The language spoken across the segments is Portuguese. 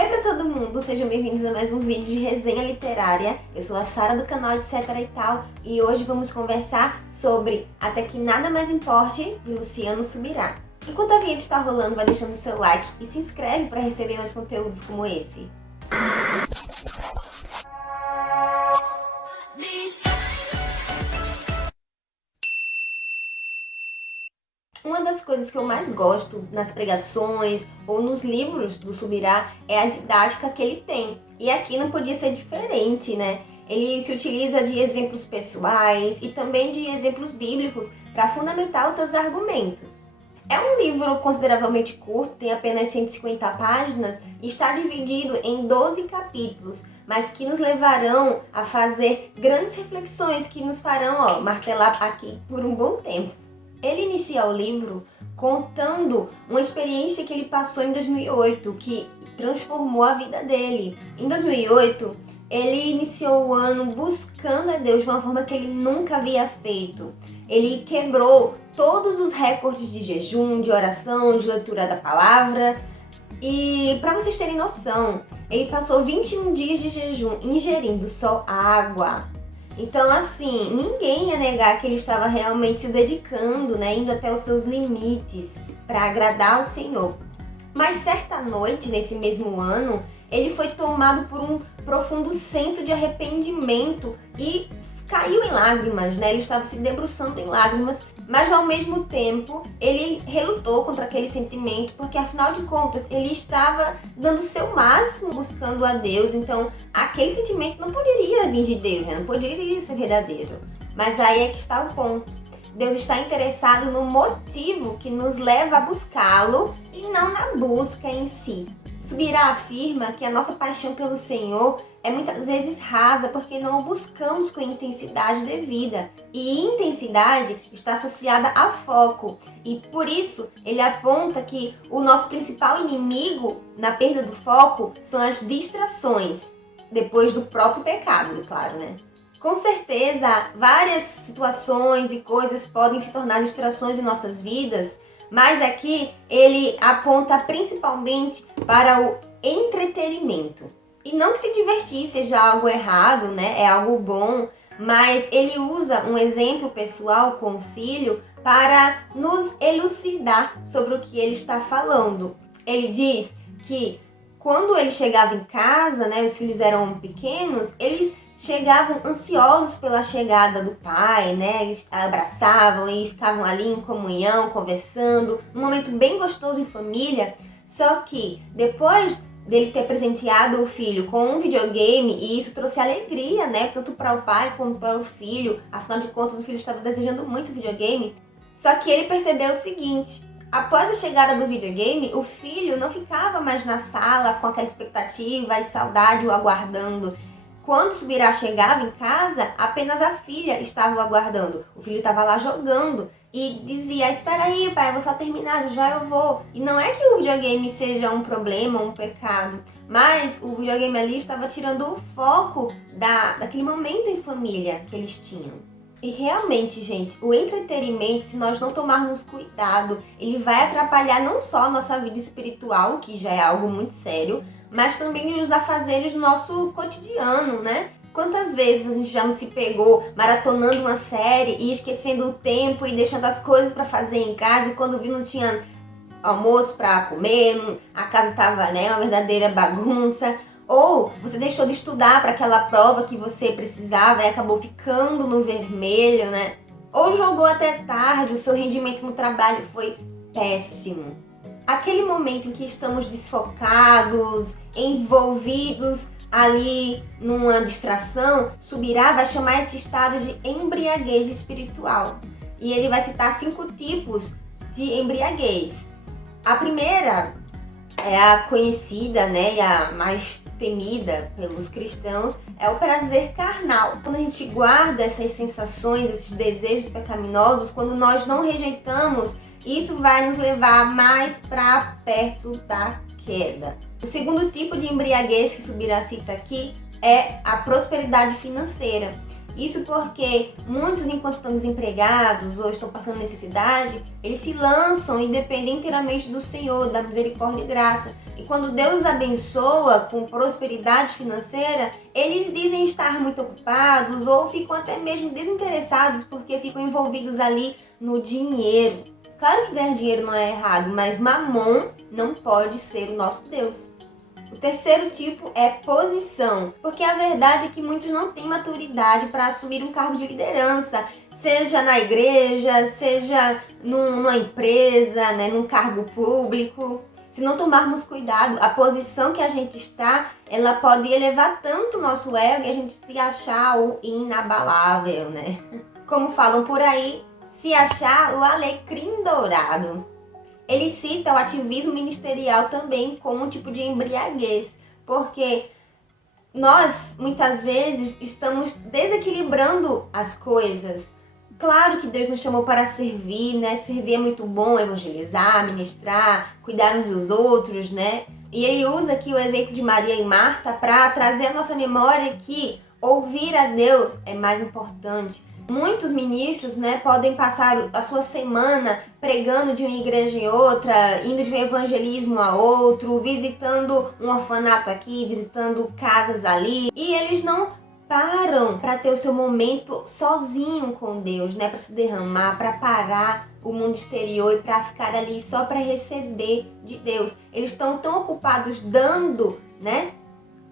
Oi pra todo mundo, sejam bem-vindos a mais um vídeo de resenha literária. Eu sou a Sara do canal Etc e Tal e hoje vamos conversar sobre Até Que Nada Mais Importe, de Luciano Subirá. Enquanto a vinheta está rolando, vai deixando o seu like e se inscreve para receber mais conteúdos como esse. Uma das coisas que eu mais gosto nas pregações ou nos livros do Subirá é a didática que ele tem. E aqui não podia ser diferente, né? Ele se utiliza de exemplos pessoais e também de exemplos bíblicos para fundamentar os seus argumentos. É um livro consideravelmente curto, tem apenas 150 páginas e está dividido em 12 capítulos, mas que nos levarão a fazer grandes reflexões que nos farão martelar aqui por um bom tempo. Ele inicia o livro contando uma experiência que ele passou em 2008, que transformou a vida dele. Em 2008, ele iniciou o ano buscando a Deus de uma forma que ele nunca havia feito. Ele quebrou todos os recordes de jejum, de oração, de leitura da palavra. E para vocês terem noção, ele passou 21 dias de jejum ingerindo só água. Então, assim, ninguém ia negar que ele estava realmente se dedicando, né, indo até os seus limites para agradar ao Senhor. Mas certa noite, nesse mesmo ano, ele foi tomado por um profundo senso de arrependimento e caiu em lágrimas, né? Ele estava se debruçando em lágrimas, mas ao mesmo tempo ele relutou contra aquele sentimento, porque afinal de contas ele estava dando o seu máximo buscando a Deus, então aquele sentimento não poderia vir de Deus, né? Não poderia ser verdadeiro. Mas aí é que está o ponto. Deus está interessado no motivo que nos leva a buscá-lo e não na busca em si. Subirá afirma que a nossa paixão pelo Senhor é muitas vezes rasa porque não o buscamos com intensidade devida. E intensidade está associada a foco. E por isso ele aponta que o nosso principal inimigo na perda do foco são as distrações, depois do próprio pecado, claro, né? Com certeza, várias situações e coisas podem se tornar distrações em nossas vidas, mas aqui ele aponta principalmente para o entretenimento. E não que se divertir seja algo errado, né? É algo bom, mas ele usa um exemplo pessoal com o filho para nos elucidar sobre o que ele está falando. Ele diz que quando ele chegava em casa, né, os filhos eram pequenos, eles chegavam ansiosos pela chegada do pai, né? Eles abraçavam e ficavam ali em comunhão, conversando, um momento bem gostoso em família. Só que depois dele ter presenteado o filho com um videogame, e isso trouxe alegria, né? Tanto para o pai como para o filho. Afinal de contas, o filho estava desejando muito videogame. Só que ele percebeu o seguinte: após a chegada do videogame, o filho não ficava mais na sala com aquela expectativa e saudade o aguardando. Quando Subirá chegava em casa, apenas a filha estava o aguardando. O filho estava lá jogando e dizia: espera aí, pai, eu vou só terminar, já eu vou. E não é que o videogame seja um problema, um pecado, mas o videogame ali estava tirando o foco daquele momento em família que eles tinham. E realmente, gente, o entretenimento, se nós não tomarmos cuidado, ele vai atrapalhar não só a nossa vida espiritual, que já é algo muito sério, mas também os afazeres do nosso cotidiano, né? Quantas vezes a gente já não se pegou maratonando uma série e esquecendo o tempo e deixando as coisas para fazer em casa, e quando viu não tinha almoço para comer, a casa tava, né, uma verdadeira bagunça. Ou você deixou de estudar para aquela prova que você precisava e acabou ficando no vermelho, né? Ou jogou até tarde, o seu rendimento no trabalho foi péssimo. Aquele momento em que estamos desfocados, envolvidos ali numa distração, Subirá vai chamar esse estado de embriaguez espiritual. E ele vai citar 5 tipos de embriaguez. A primeira é a conhecida, né, e a mais temida pelos cristãos, é o prazer carnal. Quando a gente guarda essas sensações, esses desejos pecaminosos, quando nós não rejeitamos, isso vai nos levar mais para perto da queda. O segundo tipo de embriaguez que Subirá cita aqui é a prosperidade financeira. Isso porque muitos, enquanto estão desempregados ou estão passando necessidade, eles se lançam e dependem inteiramente do Senhor, da misericórdia e graça. E quando Deus abençoa com prosperidade financeira, eles dizem estar muito ocupados ou ficam até mesmo desinteressados porque ficam envolvidos ali no dinheiro. Claro que ganhar dinheiro não é errado, mas Mamon não pode ser o nosso Deus. O terceiro tipo é posição, porque a verdade é que muitos não têm maturidade para assumir um cargo de liderança, seja na igreja, seja numa empresa, né, num cargo público. Se não tomarmos cuidado, a posição que a gente está, ela pode elevar tanto o nosso ego e a gente se achar o inabalável, né? Como falam por aí, se achar o alecrim dourado. Ele cita o ativismo ministerial também como um tipo de embriaguez, porque nós, muitas vezes, estamos desequilibrando as coisas. Claro que Deus nos chamou para servir, né? Servir é muito bom, evangelizar, ministrar, cuidar uns dos outros, né? E ele usa aqui o exemplo de Maria e Marta para trazer à nossa memória que ouvir a Deus é mais importante. Muitos ministros, né, podem passar a sua semana pregando de uma igreja em outra, indo de um evangelismo a outro, visitando um orfanato aqui, visitando casas ali, e eles não param para ter o seu momento sozinho com Deus, né, para se derramar, para parar o mundo exterior e para ficar ali só para receber de Deus. Eles estão tão ocupados dando, né,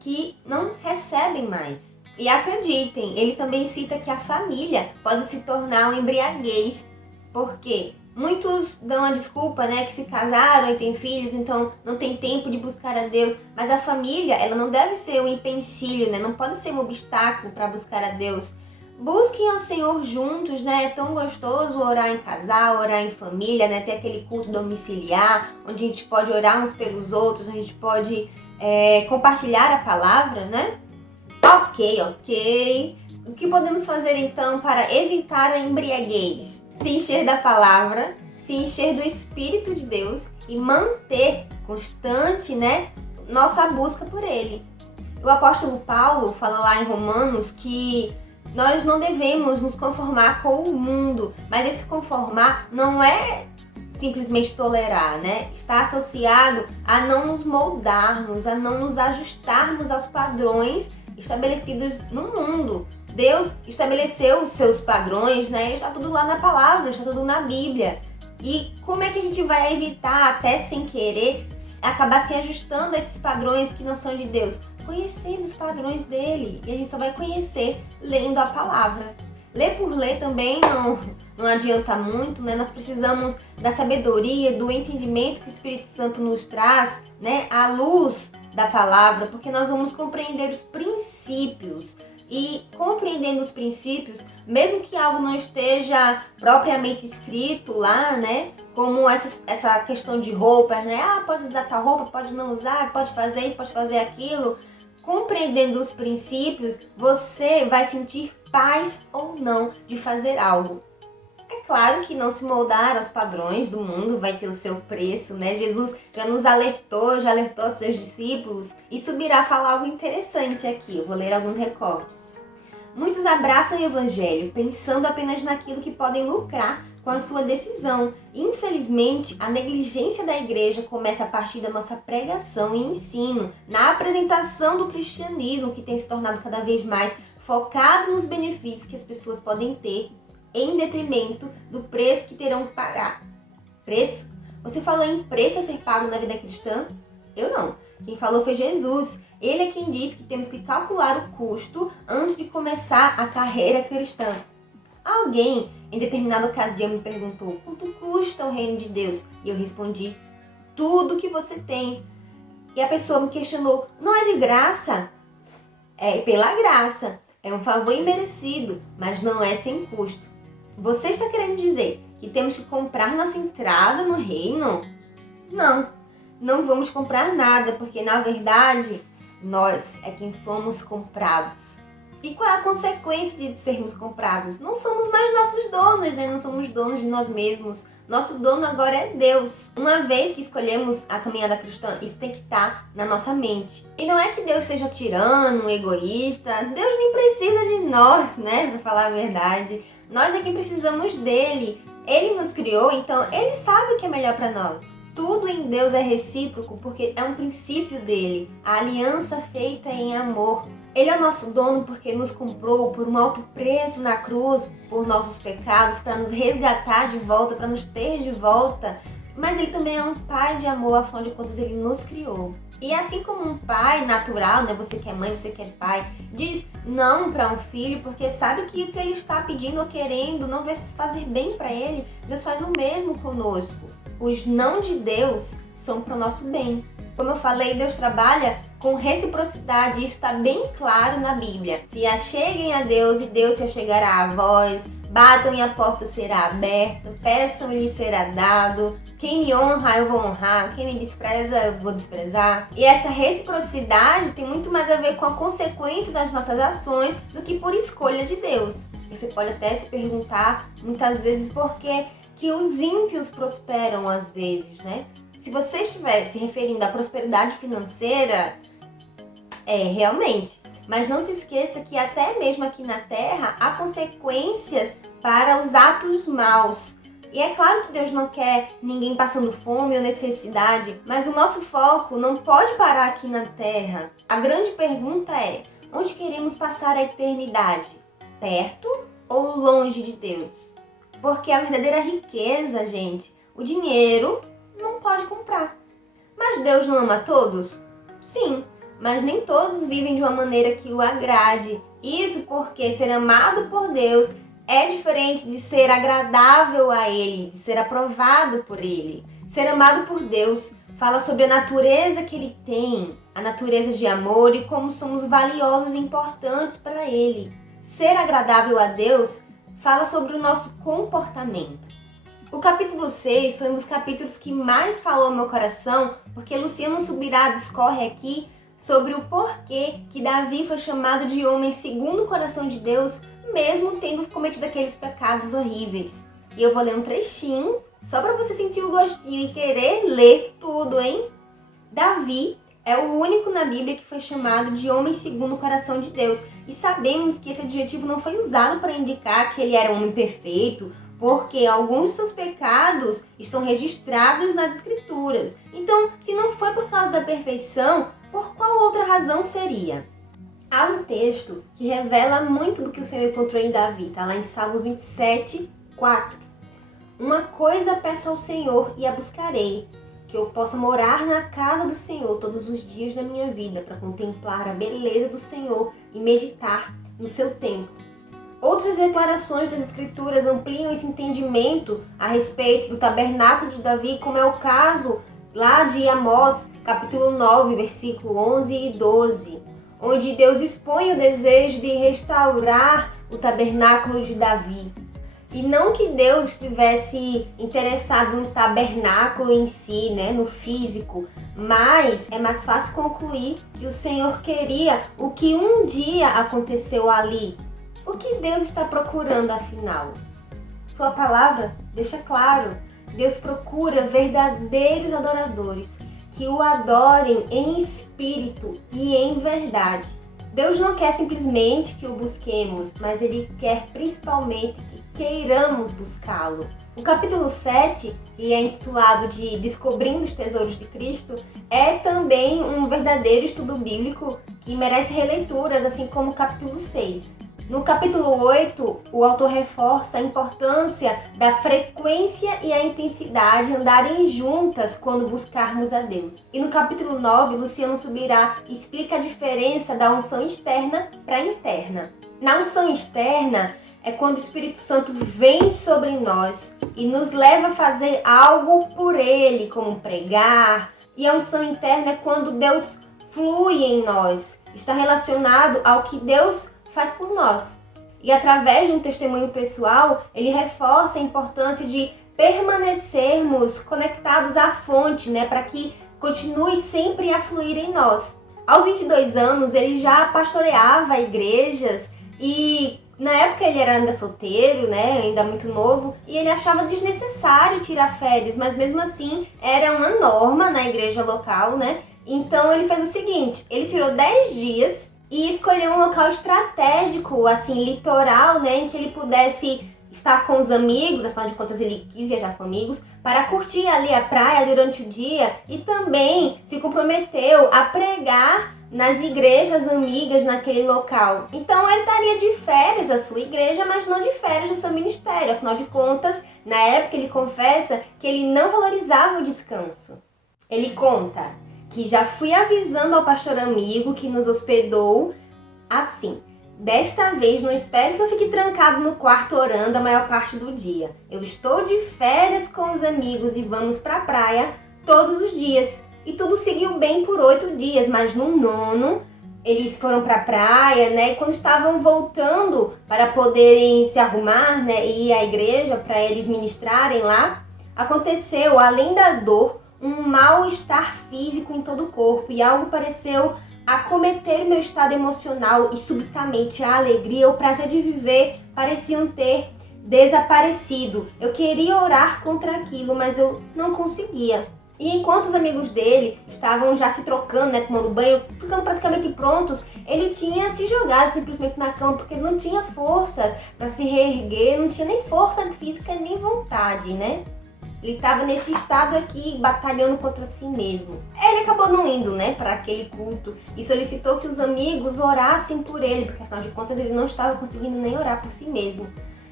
que não recebem mais. E acreditem, ele também cita que a família pode se tornar um embriaguez, porque muitos dão a desculpa, né, que se casaram e têm filhos, então não tem tempo de buscar a Deus, mas a família, ela não deve ser um empecilho, né, não pode ser um obstáculo para buscar a Deus. Busquem ao Senhor juntos, né, é tão gostoso orar em casal, orar em família, né, ter aquele culto domiciliar, onde a gente pode orar uns pelos outros, onde a gente pode compartilhar a palavra, né? Ok. O que podemos fazer então para evitar a embriaguez? Se encher da palavra, se encher do Espírito de Deus e manter constante, né, nossa busca por Ele. O apóstolo Paulo fala lá em Romanos que nós não devemos nos conformar com o mundo, mas esse conformar não é simplesmente tolerar, né? Está associado a não nos moldarmos, a não nos ajustarmos aos padrões estabelecidos no mundo. Deus estabeleceu os seus padrões, né? Está tudo lá na palavra, está tudo na Bíblia. E como é que a gente vai evitar, até sem querer, acabar se ajustando a esses padrões que não são de Deus? Conhecendo os padrões dele. E a gente só vai conhecer lendo a palavra. Ler por ler também não adianta muito, né? Nós precisamos da sabedoria, do entendimento que o Espírito Santo nos traz, né? À luz da palavra, porque nós vamos compreender os princípios. E compreendendo os princípios, mesmo que algo não esteja propriamente escrito lá, né? Como essa questão de roupas, né? Ah, pode usar tal roupa, pode não usar, pode fazer isso, pode fazer aquilo. Compreendendo os princípios, você vai sentir paz ou não de fazer algo. É claro que não se moldar aos padrões do mundo vai ter o seu preço, né? Jesus já nos alertou, já alertou aos seus discípulos. E subirá falar algo interessante aqui, eu vou ler alguns recortes. Muitos abraçam o evangelho pensando apenas naquilo que podem lucrar com a sua decisão. Infelizmente, a negligência da igreja começa a partir da nossa pregação e ensino, na apresentação do cristianismo, que tem se tornado cada vez mais focado nos benefícios que as pessoas podem ter, em detrimento do preço que terão que pagar. Preço? Você falou em preço a ser pago na vida cristã? Eu não. Quem falou foi Jesus. Ele é quem disse que temos que calcular o custo antes de começar a carreira cristã. Alguém, em determinada ocasião, me perguntou: quanto custa o reino de Deus? E eu respondi: tudo que você tem. E a pessoa me questionou: não é de graça? É pela graça. É um favor imerecido, mas não é sem custo. Você está querendo dizer que temos que comprar nossa entrada no reino? Não vamos comprar nada, porque na verdade nós é quem fomos comprados. E qual é a consequência de sermos comprados? Não somos mais nossos donos, né? Não somos donos de nós mesmos. Nosso dono agora é Deus. Uma vez que escolhemos a caminhada cristã, isso tem que estar na nossa mente. E não é que Deus seja tirano, egoísta. Deus nem precisa de nós, né? Pra falar a verdade. Nós é que precisamos dele. Ele nos criou, então ele sabe o que é melhor para nós. Tudo em Deus é recíproco porque é um princípio dele. A aliança feita em amor. Ele é o nosso dono porque nos comprou por um alto preço na cruz, por nossos pecados, para nos resgatar de volta, para nos ter de volta. Mas ele também é um pai de amor, afinal de contas ele nos criou. E assim como um pai natural, né, você que é mãe, você que é pai, diz não para um filho porque sabe que o que ele está pedindo ou querendo não vai fazer bem para ele, Deus faz o mesmo conosco. Os não de Deus são para o nosso bem. Como eu falei, Deus trabalha com reciprocidade, isso está bem claro na Bíblia. Se acheguem a Deus e Deus se achegará a vós, batam e a porta será aberta, peçam e lhes será dado, quem me honra eu vou honrar, quem me despreza eu vou desprezar. E essa reciprocidade tem muito mais a ver com a consequência das nossas ações do que por escolha de Deus. Você pode até se perguntar muitas vezes por que os ímpios prosperam às vezes, né? Se você estiver se referindo à prosperidade financeira, realmente. Mas não se esqueça que até mesmo aqui na Terra há consequências para os atos maus. E é claro que Deus não quer ninguém passando fome ou necessidade, mas o nosso foco não pode parar aqui na Terra. A grande pergunta é, onde queremos passar a eternidade? Perto ou longe de Deus? Porque a verdadeira riqueza, gente, o dinheiro não pode comprar. Mas Deus não ama todos? Sim, mas nem todos vivem de uma maneira que o agrade. Isso porque ser amado por Deus é diferente de ser agradável a Ele, de ser aprovado por Ele. Ser amado por Deus fala sobre a natureza que Ele tem, a natureza de amor e como somos valiosos e importantes para Ele. Ser agradável a Deus fala sobre o nosso comportamento. O capítulo 6 foi um dos capítulos que mais falou no meu coração, porque Luciano Subirá discorre aqui sobre o porquê que Davi foi chamado de homem segundo o coração de Deus, mesmo tendo cometido aqueles pecados horríveis. E eu vou ler um trechinho, só para você sentir o gostinho e querer ler tudo, hein? Davi é o único na Bíblia que foi chamado de homem segundo o coração de Deus. E sabemos que esse adjetivo não foi usado para indicar que ele era um homem perfeito, porque alguns de seus pecados estão registrados nas Escrituras. Então, se não foi por causa da perfeição, por qual outra razão seria? Há um texto que revela muito do que o Senhor encontrou em Davi, está lá em Salmos 27, 4. Uma coisa peço ao Senhor e a buscarei, que eu possa morar na casa do Senhor todos os dias da minha vida, para contemplar a beleza do Senhor e meditar no seu templo. Outras declarações das Escrituras ampliam esse entendimento a respeito do tabernáculo de Davi, como é o caso lá de Amós, capítulo 9, versículo 11 e 12, onde Deus expõe o desejo de restaurar o tabernáculo de Davi. E não que Deus estivesse interessado no tabernáculo em si, né, no físico, mas é mais fácil concluir que o Senhor queria o que um dia aconteceu ali. O que Deus está procurando, afinal? Sua palavra deixa claro. Deus procura verdadeiros adoradores que o adorem em espírito e em verdade. Deus não quer simplesmente que o busquemos, mas Ele quer principalmente que queiramos buscá-lo. O capítulo 7, que é intitulado de Descobrindo os Tesouros de Cristo, é também um verdadeiro estudo bíblico que merece releituras, assim como o capítulo 6. No capítulo 8, o autor reforça a importância da frequência e a intensidade andarem juntas quando buscarmos a Deus. E no capítulo 9, Luciano Subirá explica a diferença da unção externa para a interna. Na unção externa é quando o Espírito Santo vem sobre nós e nos leva a fazer algo por Ele, como pregar. E a unção interna é quando Deus flui em nós, está relacionado ao que Deus faz por nós. E através de um testemunho pessoal, ele reforça a importância de permanecermos conectados à fonte, né, para que continue sempre a fluir em nós. Aos 22 anos, ele já pastoreava igrejas e na época ele era ainda solteiro, né, ainda muito novo, e ele achava desnecessário tirar férias, mas mesmo assim era uma norma na igreja local, né? Então ele fez o seguinte, ele tirou 10 dias e escolheu um local estratégico, assim, litoral, né, em que ele pudesse estar com os amigos, afinal de contas ele quis viajar com amigos, para curtir ali a praia durante o dia e também se comprometeu a pregar nas igrejas amigas naquele local. Então ele estaria de férias da sua igreja, mas não de férias do seu ministério. Afinal de contas, na época ele confessa que ele não valorizava o descanso. Ele conta que já fui avisando ao pastor amigo que nos hospedou assim: desta vez não espere que eu fique trancado no quarto orando a maior parte do dia. Eu estou de férias com os amigos e vamos para a praia todos os dias. E tudo seguiu bem por 8 dias, mas no 9º eles foram para a praia, né? E quando estavam voltando para poderem se arrumar, né, e ir à igreja para eles ministrarem lá, aconteceu, além da dor, um mal-estar físico em todo o corpo e algo pareceu acometer meu estado emocional e subitamente a alegria e o prazer de viver pareciam ter desaparecido. Eu queria orar contra aquilo, mas eu não conseguia. E enquanto os amigos dele estavam já se trocando, né, tomando banho, ficando praticamente prontos, ele tinha se jogado simplesmente na cama porque não tinha forças para se reerguer, não tinha nem força física nem vontade, né? Ele estava nesse estado aqui, batalhando contra si mesmo. Ele acabou não indo, né, para aquele culto e solicitou que os amigos orassem por ele, porque afinal de contas ele não estava conseguindo nem orar por si mesmo.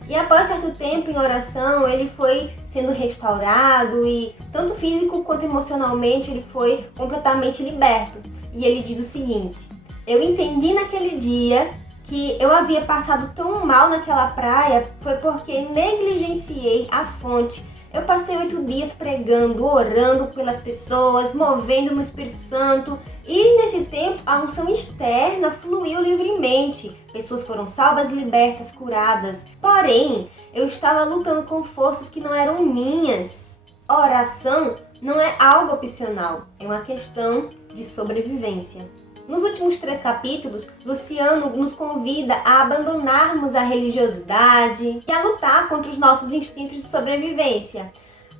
E após certo tempo em oração, ele foi sendo restaurado e tanto físico quanto emocionalmente ele foi completamente liberto. E ele diz o seguinte: eu entendi naquele dia que eu havia passado tão mal naquela praia foi porque negligenciei a fonte. Eu passei 8 dias pregando, orando pelas pessoas, movendo no Espírito Santo. E nesse tempo, a unção externa fluiu livremente. Pessoas foram salvas, libertas, curadas. Porém, eu estava lutando com forças que não eram minhas. Oração não é algo opcional, é uma questão de sobrevivência. Nos últimos 3 capítulos, Luciano nos convida a abandonarmos a religiosidade e a lutar contra os nossos instintos de sobrevivência.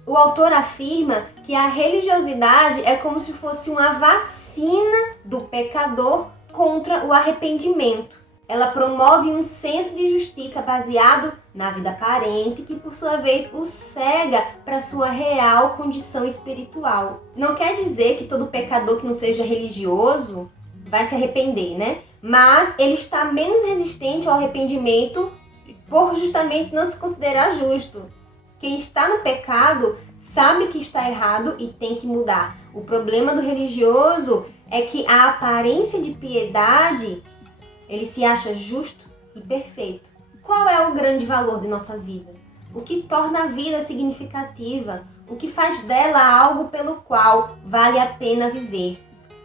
O autor afirma que a religiosidade é como se fosse uma vacina do pecador contra o arrependimento. Ela promove um senso de justiça baseado na vida aparente, que por sua vez o cega para sua real condição espiritual. Não quer dizer que todo pecador que não seja religioso vai se arrepender, né? Mas ele está menos resistente ao arrependimento por justamente não se considerar justo. Quem está no pecado sabe que está errado e tem que mudar. O problema do religioso é que a aparência de piedade, ele se acha justo e perfeito. Qual é o grande valor de nossa vida? O que torna a vida significativa? O que faz dela algo pelo qual vale a pena viver?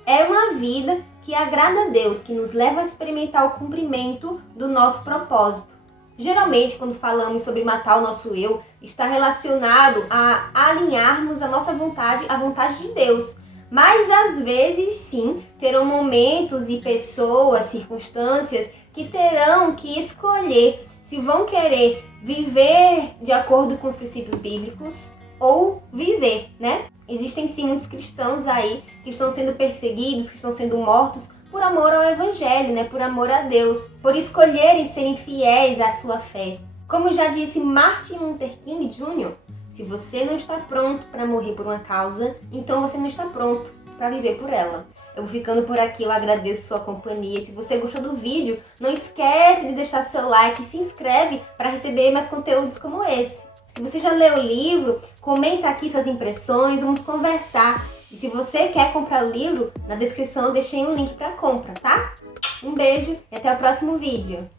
É uma vida que agrada a Deus, que nos leva a experimentar o cumprimento do nosso propósito. Geralmente, quando falamos sobre matar o nosso eu, está relacionado a alinharmos a nossa vontade à vontade de Deus. Mas, às vezes, sim, terão momentos e pessoas, circunstâncias que terão que escolher se vão querer viver de acordo com os princípios bíblicos ou viver, né? Existem sim muitos cristãos aí que estão sendo perseguidos, que estão sendo mortos por amor ao Evangelho, né? Por amor a Deus, por escolherem serem fiéis à sua fé. Como já disse Martin Luther King Jr., se você não está pronto para morrer por uma causa, então você não está pronto para viver por ela. Eu vou ficando por aqui, eu agradeço sua companhia. Se você gostou do vídeo, não esquece de deixar seu like e se inscreve para receber mais conteúdos como esse. Se você já leu o livro, comenta aqui suas impressões, vamos conversar. E se você quer comprar o livro, na descrição eu deixei um link para compra, tá? Um beijo e até o próximo vídeo.